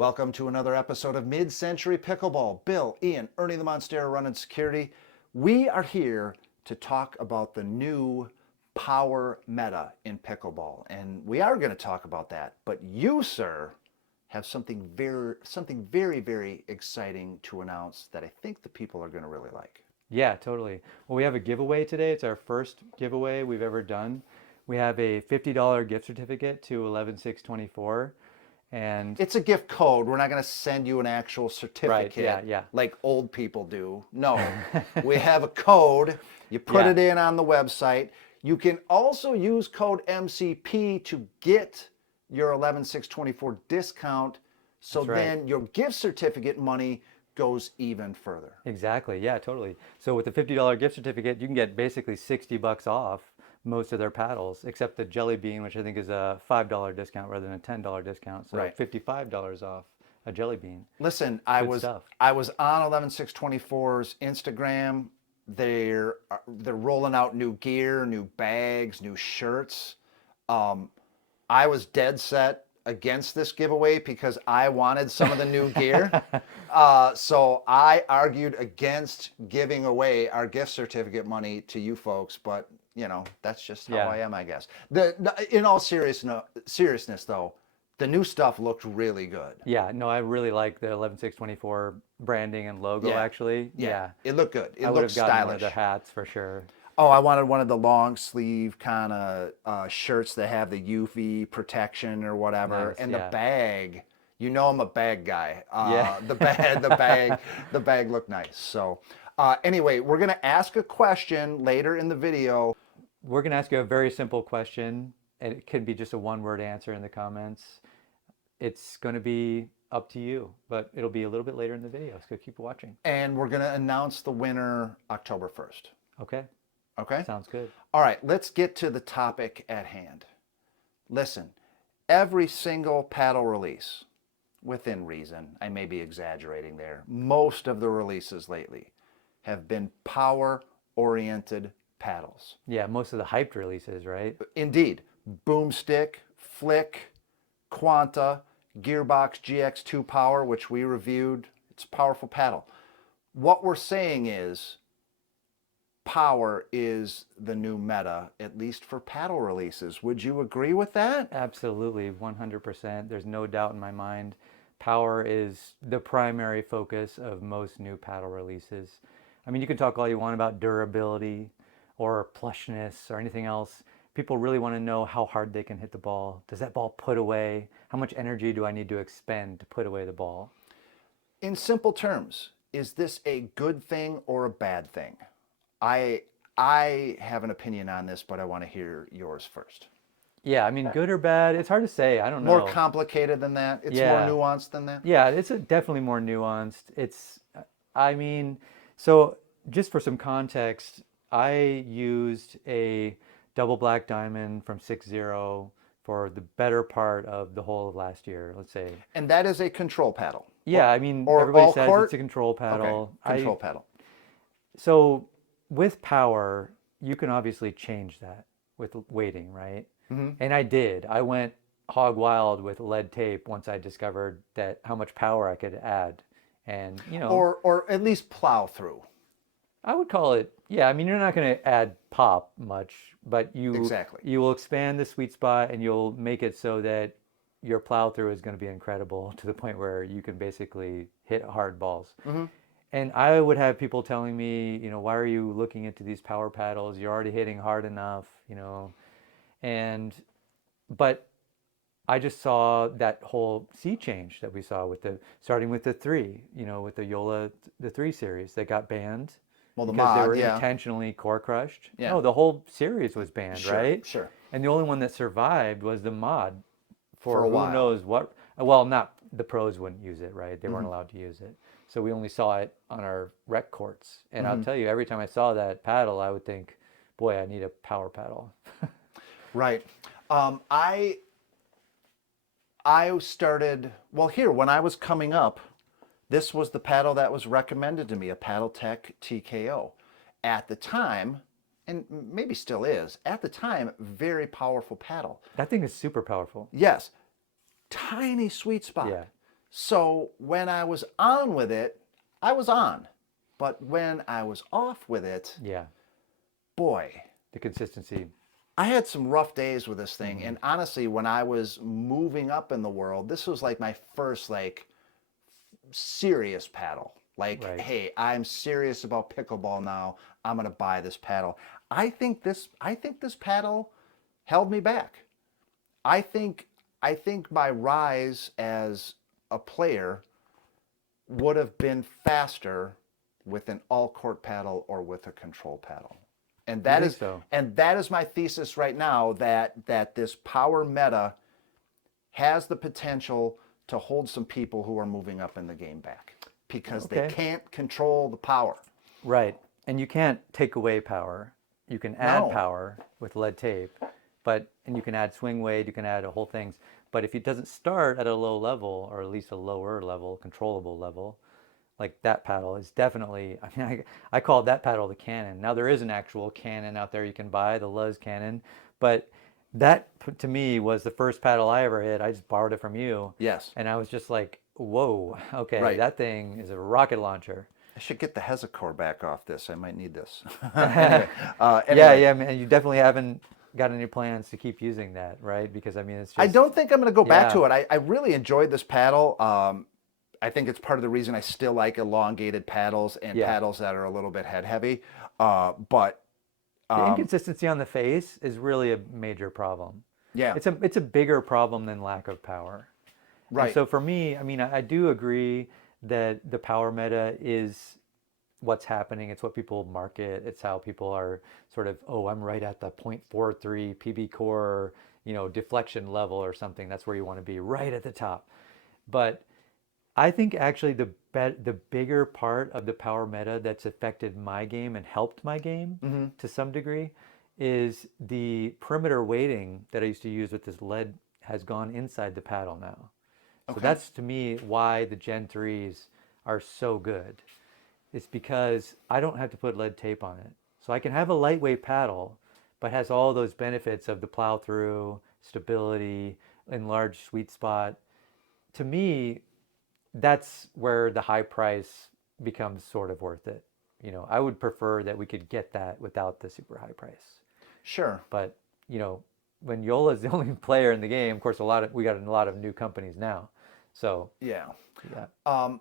Welcome to another episode of Mid-Century Pickleball. Bill, Ian, Ernie the Monstera running security. We are here to talk about the new power meta in pickleball, and we are going to talk about that. But you, sir, have something very exciting to announce that I think the people are going to really like. Yeah, totally. Well, we have a giveaway today. It's our first giveaway we've ever done. We have a $50 gift certificate to 11624. And It's a gift code. We're not going to send you an actual right, certificate yeah. like old people do. No, we have a code. You put Yeah, it in on the website. You can also use code MCP to get your 11624 discount. So that's right. then your gift certificate money goes even further. Exactly. Yeah, totally. So with the $50 gift certificate, you can get basically $60 off most of their paddles, except the Jelly Bean, which I think is a $5 discount rather than a $10 discount. So Right. $55 off a Jelly Bean. Listen, Good stuff. I was on 11624's Instagram. They're rolling out new gear, new bags, new shirts. I was dead set against this giveaway because I wanted some of the new gear. So I argued against giving away our gift certificate money to you folks, but you know that's just how Yeah. I am, I guess. In all seriousness, though, the new stuff looked really good. Yeah, no, I really like the 11624 branding and logo Yeah, actually. yeah, Yeah. it looked good. It I would looked have gotten one of the stylish. hats for sure. Oh, I wanted one of the long sleeve kind of shirts that have the UV protection or whatever, Nice, and the yeah. bag. You know, I'm a bag guy. Yeah. The bag looked nice. So, anyway, we're gonna ask a question later in the video. We're going to ask you a very simple question, and it could be just a one-word answer in the comments. It's going to be up to you, but it'll be a little bit later in the video, so keep watching. And we're gonna announce the winner October 1st. Okay, Okay. sounds good. All right. Let's get to the topic at hand. Listen, every single paddle release, within reason, I may be exaggerating there, most of the releases lately have been power oriented paddles. Yeah, most of the hyped releases, right? Indeed, Boomstick, Flick, Quanta, Gearbox GX2 Power, which we reviewed, it's a powerful paddle. What we're saying is power is the new meta, at least for paddle releases. Would you agree with that? Absolutely, 100%. There's no doubt in my mind. Power is the primary focus of most new paddle releases. I mean, you can talk all you want about durability or plushness or anything else. People really want to know how hard they can hit the ball. Does that ball put away? How much energy do I need to expend to put away the ball? In simple terms, is this a good thing or a bad thing? I have an opinion on this, but I want to hear yours first. Yeah, I mean, good or bad, it's hard to say. I don't More know. complicated than that? It's more Yeah, nuanced than that? yeah, it's definitely more nuanced. I mean, so just for some context, I used a double black diamond from 6-0 for the better part of the whole of last year, let's say. And that is a control paddle. Yeah, I mean, Or everybody all says it's court? a control Okay, paddle. control paddle. So with power, you can obviously change that with weighting, right? Mm-hmm. And I did. I went hog wild with lead tape once I discovered that how much power I could add. And, Or at least plow through. I would call it, yeah, I mean, you're not going to add pop much, but Exactly. you will expand the sweet spot and you'll make it so that your plow through is going to be incredible to the point where you can basically hit hard balls. Mm-hmm. And I would have people telling me, why are you looking into these power paddles? You're already hitting hard enough, And but I just saw that whole sea change that we saw with starting with the three, with the Yola, the 3 series that got banned Well, the because they mod, were yeah. intentionally core crushed. Yeah. No, the whole series was banned, Sure, right? sure. And the only one that survived was the mod For for a who while. knows what. Well, not the pros wouldn't use it, right? They weren't Mm-hmm. allowed to use it. So we only saw it on our rec courts. And I'll Mm-hmm. tell you, every time I saw that paddle, I would think, boy, I need a power paddle. Right. I started, well, here, when I was coming up, this was the paddle that was recommended to me, a Paddle Tech TKO. At the time, and maybe still is, at the time, very powerful paddle. That thing is super powerful. Yes, tiny sweet spot. Yeah. So when I was on with it, I was on. But when I was off with it, Yeah, boy, the consistency. I had some rough days with this thing. Hmm. And honestly, when I was moving up in the world, this was like my first like serious paddle. Like, Right. hey, I'm serious about pickleball now. I'm gonna buy this paddle. I think this paddle held me back. I think I think my rise as a player would have been faster with an all court paddle or with a control paddle. And You that think is so? my thesis right now, that this power meta has the potential to hold some people who are moving up in the game back because they Okay. can't control the power. Right. And you can't take away power. You can add No. power with lead tape, but and you can add swing weight, you can add a whole things. But if it doesn't start at a low level, or at least a lower level, controllable level, like that paddle is definitely, I mean, I call that paddle the cannon. Now there is an actual cannon out there you can buy, the Luz cannon, but that to me was the first paddle I ever hit. I just borrowed it from you, Yes. and I was just like, whoa, okay, Right. that thing is a rocket launcher. I should get the Hesychore back off this. I might need this. Yeah, Anyway, yeah, man, you definitely haven't got any plans to keep using that, right? Because I mean, it's I just, don't think I'm going to go back yeah, to it. I really enjoyed this paddle. I think it's part of the reason I still like elongated paddles and yeah. paddles that are a little bit head heavy. But The um, inconsistency on the face is really a major problem. yeah, It's a bigger problem than lack of power. And right. so for me, I mean, I do agree that the power meta is what's happening. It's what people market. It's how people are sort of, oh, I'm right at the 0.43 PB core, deflection level or something. That's where you want to be, right at the top. But I think actually the bigger part of the power meta that's affected my game and helped my game Hmm. to some degree is the perimeter weighting that I used to use with this lead has gone inside the paddle now. So Okay. that's to me why the Gen 3s are so good. It's because I don't have to put lead tape on it. So I can have a lightweight paddle, but has all those benefits of the plow through, stability, enlarged sweet spot. To me, that's where the high price becomes sort of worth it. I would prefer that we could get that without the super high price. Sure. But, you know, when Yola is the only player in the game, of course, we got a lot of new companies now. So, Yeah. yeah. Um,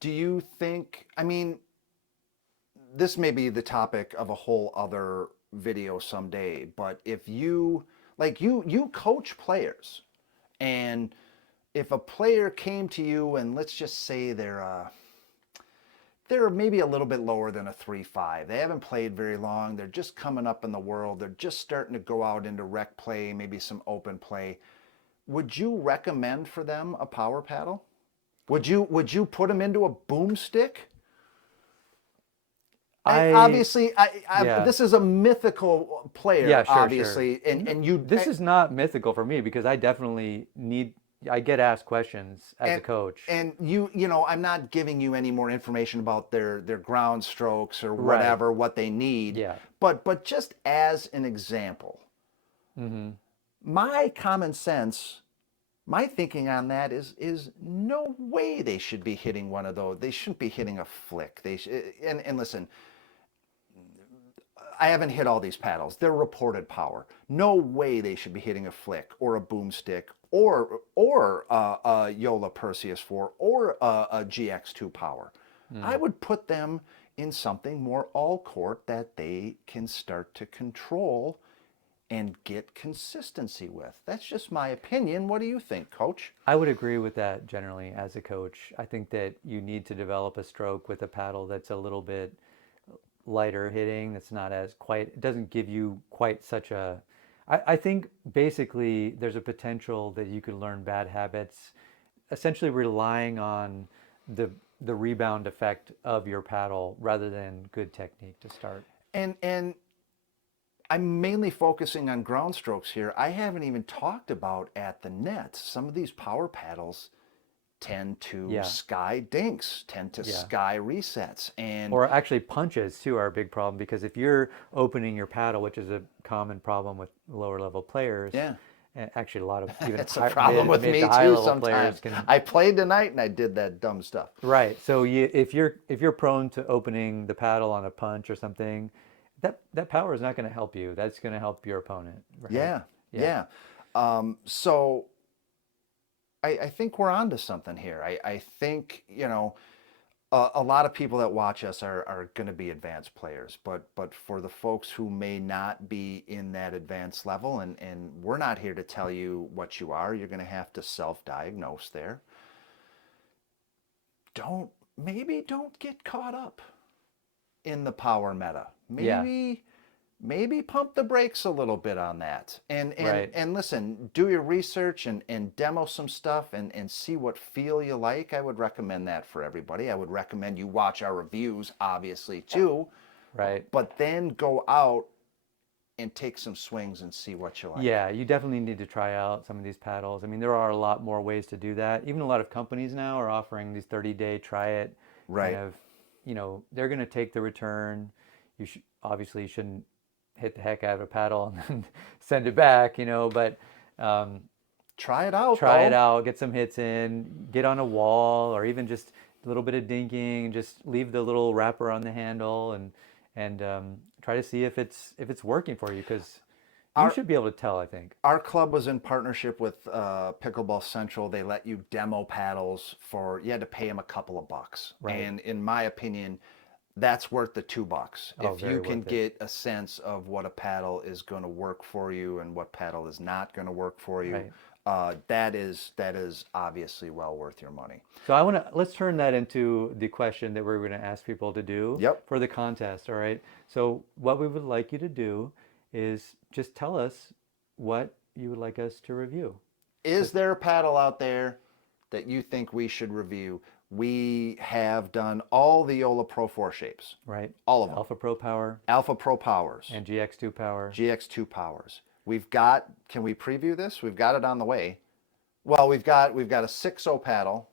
do you think, I mean, this may be the topic of a whole other video someday, but if you, like you coach players, and if a player came to you and let's just say they're maybe a little bit lower than a 3.5. They haven't played very long. They're just coming up in the world. They're just starting to go out into rec play, maybe some open play. Would you recommend for them a power paddle? Would you put them into a boomstick? I, Obviously, yeah. this is a mythical player, Yeah, sure, sure. obviously, and you This is not mythical for me because I definitely I get asked questions as a and coach. I'm not giving you any more information about their ground strokes or Right. whatever what they need, Yeah. but just as an example, Mm-hmm. my common sense, my thinking on that is no way they should be hitting one of those. They shouldn't be hitting a flick. And listen, I haven't hit all these paddles. They're reported power. No way they should be hitting a flick or a boomstick or a Yola Perseus 4 or a GX2 power. I Mm. would put them in something more all court that they can start to control and get consistency with. That's just my opinion. What do you think, coach? I would agree with that generally as a coach. I think that you need to develop a stroke with a paddle that's a little bit lighter hitting, that's not as quite, it doesn't give you quite such a. I think basically there's a potential that you could learn bad habits, essentially relying on the the rebound effect of your paddle rather than good technique to start. And I'm mainly focusing on ground strokes here. I haven't even talked about at the net. Some of these power paddles tend to Yeah, sky dinks, tend to yeah. sky resets. And Or actually punches too are a big problem because if you're opening your paddle, which is a common problem with lower level players, yeah, Actually, a lot of even It's a problem with mid me to high too level sometimes. players can. I played tonight and I did that dumb stuff. Right. So if you're prone to opening the paddle on a punch or something, that power is not going to help you. That's going to help your opponent, right? Yeah, Yeah. yeah. So I think we're onto something here. I think, a lot of people that watch us are going to be advanced players, but for the folks who may not be in that advanced level, and we're not here to tell you what you are, you're going to have to self-diagnose there. Don't get caught up in the power meta. Yeah. Maybe pump the brakes a little bit on that. Right. And listen, do your research and demo some stuff and see what feel you like. I would recommend that for everybody. I would recommend you watch our reviews, obviously, too, Right. but then go out and take some swings and see what you like. Yeah, you definitely need to try out some of these paddles. I mean, there are a lot more ways to do that. Even a lot of companies now are offering these 30-day try it kind Right. of, they're going to take the return. You should obviously you shouldn't hit the heck out of a paddle and then send it back, but um, Try it out, try it though. out, get some hits in, get on a wall, or even just a little bit of dinking, just leave the little wrapper on the handle and try to see if it's working for you because you Our should be able to tell, I think. our club was in partnership with Pickleball Central. They let you demo paddles you had to pay them a couple of bucks. Right. And in my opinion, that's worth the $2. Oh, If you very can worth it. get a sense of what a paddle is going to work for you and what paddle is not going to work for you, Right. that is obviously well worth your money. So let's turn that into the question that we're going to ask people to do Yep. for the contest. All right. So what we would like you to do is just tell us what you would like us to review. Is there a paddle out there that you think we should review? We have done all the Yola Pro 4 shapes, Right. all of them. Alpha Pro Power Alpha Pro Powers, and GX2 Power. GX2 Powers. Can we preview this? We've got it on the way. Well, we've got a 6.0 paddle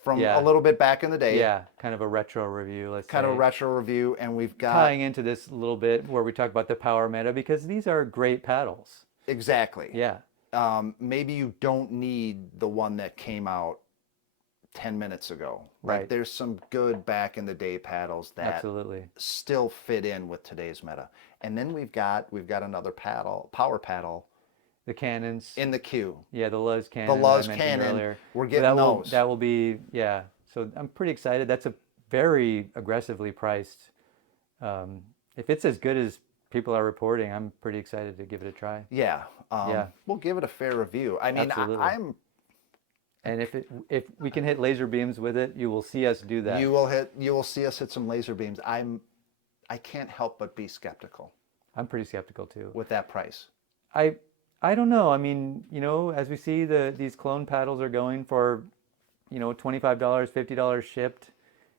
from a Yeah. little bit back in the day, Yeah. Kind of a retro review, let's kind of a say. retro review, and we've got Tying into this a little bit where we talk about the power meta because these are great paddles. exactly. Yeah. Maybe you don't need the one that came out 10 minutes ago. Like Right. there's some good back in the day paddles that Absolutely. still fit in with today's meta. And then we've got another power paddle The cannons. in the queue. Yeah, the Luz The cannon Luz that I mentioned cannon, earlier. we're So getting those. that will be, yeah. So I'm pretty excited. That's a very aggressively priced. If it's as good as people are reporting, I'm pretty excited to give it a try. Yeah. Yeah. We'll give it a fair review. I mean, Absolutely. I'm And if we can hit laser beams with it, you will see us do that. you will see us hit some laser beams. I can't help but be skeptical I'm pretty skeptical too. with that price. I don't know. I mean, as we see these clone paddles are going for, $25, $50 shipped.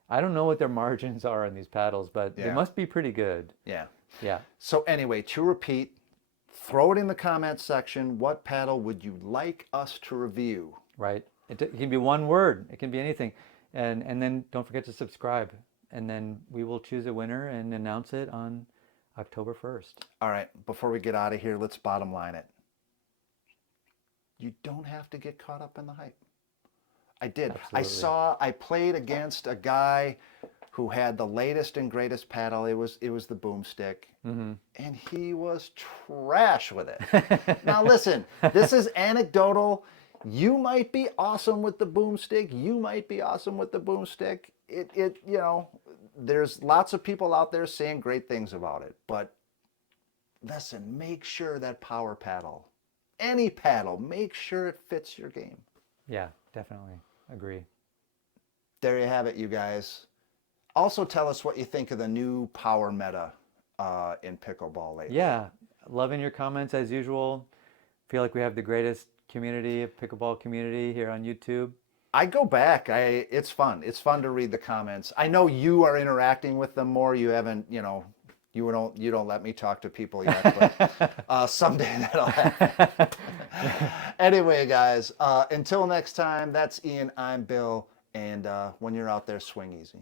I don't know what their margins are on these paddles, but they Yeah. must be pretty good. Yeah. Yeah. So anyway, to repeat, throw it in the comments section. What paddle would you like us to review? Right. It can be one word. It can be anything. And then don't forget to subscribe. And then we will choose a winner and announce it on October 1st. All right, before we get out of here, let's bottom line it. You don't have to get caught up in the hype. I did. Absolutely. I played against a guy who had the latest and greatest paddle. It was the boomstick. Mm-hmm. And he was trash with it. Now listen, this is anecdotal. You might be awesome with the boomstick. You might be awesome with the boomstick. There's lots of people out there saying great things about it. But listen, make sure that power paddle, any paddle, make sure it fits your game. Yeah, definitely. Agree. There you have it, you guys. Also tell us what you think of the new power meta in pickleball lately. Yeah, loving your comments as usual. Feel like we have the greatest pickleball community here on YouTube. I go back. It's fun. It's fun to read the comments. I know you are interacting with them more. You haven't, you don't let me talk to people yet, but someday that'll happen. Anyway, guys, until next time, that's Ian, I'm Bill, and when you're out there, swing easy.